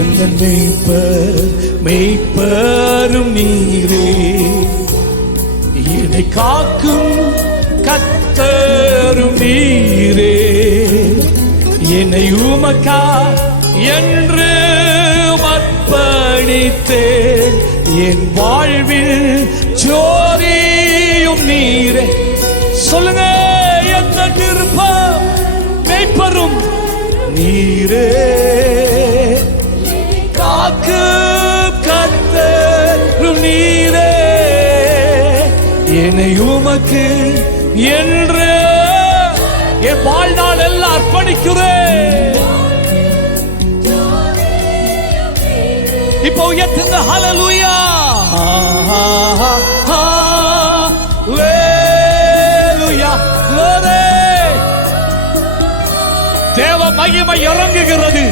எந்த மெய்ப்பரும் நீரே, என்னை காக்கும் கர்த்தரும் நீரே, என்னை உமக்கா என்று அர்ப்பணித்தேன், என் வாழ்வில் ஜோதியும் நீரே. சொல்லுங்க, எந்த விருப்பம் மெய்ப்பரும் நீரே, காக்கும் கர்த்தரும் நீரே, என்னை உமக்கு என்று என் வாழ்நாள் எல்லாம் அர்ப்பணிக்கிறேன். இப்போ உயர்த்துங்க, ஹல்லேலூயா, ஹல்லேலூயா, தேவ மகிமை இறங்குகிறது.